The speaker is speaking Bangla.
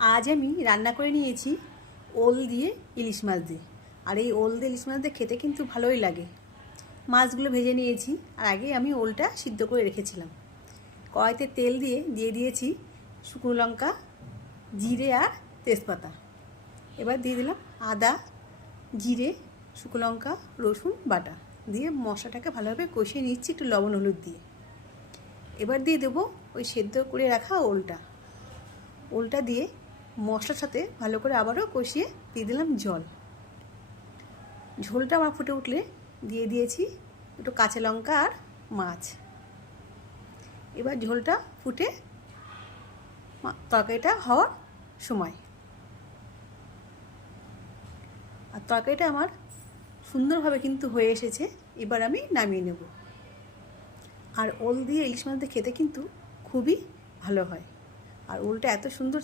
আজ আমি রান্না করে নিয়েছি ওল দিয়ে ইলিশ মাছ দিয়ে। আর এই ওল দিয়ে ইলিশ মাছ দিয়ে খেতে কিন্তু ভালোই লাগে। মাছগুলো ভেজে নিয়েছি, আর আগে আমি ওলটা সিদ্ধ করে রেখেছিলাম। কড়াইতে তেল দিয়ে দিয়েছি শুকনো লঙ্কা, জিরে আর তেজপাতা। এবার দিয়ে দিলাম আদা, জিরে, শুকনো লঙ্কা, রসুন বাটা দিয়ে মশলাটাকে ভালোভাবে কষিয়ে নিচ্ছি একটু লবণ হলুদ দিয়ে। এবার দিয়ে দেবো ওই সেদ্ধ করে রাখা ওলটা দিয়ে মশলার সাথে ভালো করে আবারও কষিয়ে দিয়ে দিলাম জল। ঝোলটা আমার ফুটে উঠলে দিয়ে দিয়েছি একটু কাঁচা লঙ্কা আর মাছ। এবার ঝোলটা ফুটে তরকারিটা হওয়ার সময়, আর তরকারিটা আমার সুন্দরভাবে কিন্তু হয়ে এসেছে। এবার আমি নামিয়ে নেব। আর ওল দিয়ে ইলিশ মাছ দিয়ে খেতে কিন্তু খুবই ভালো হয়। আর ওলটা এত সুন্দর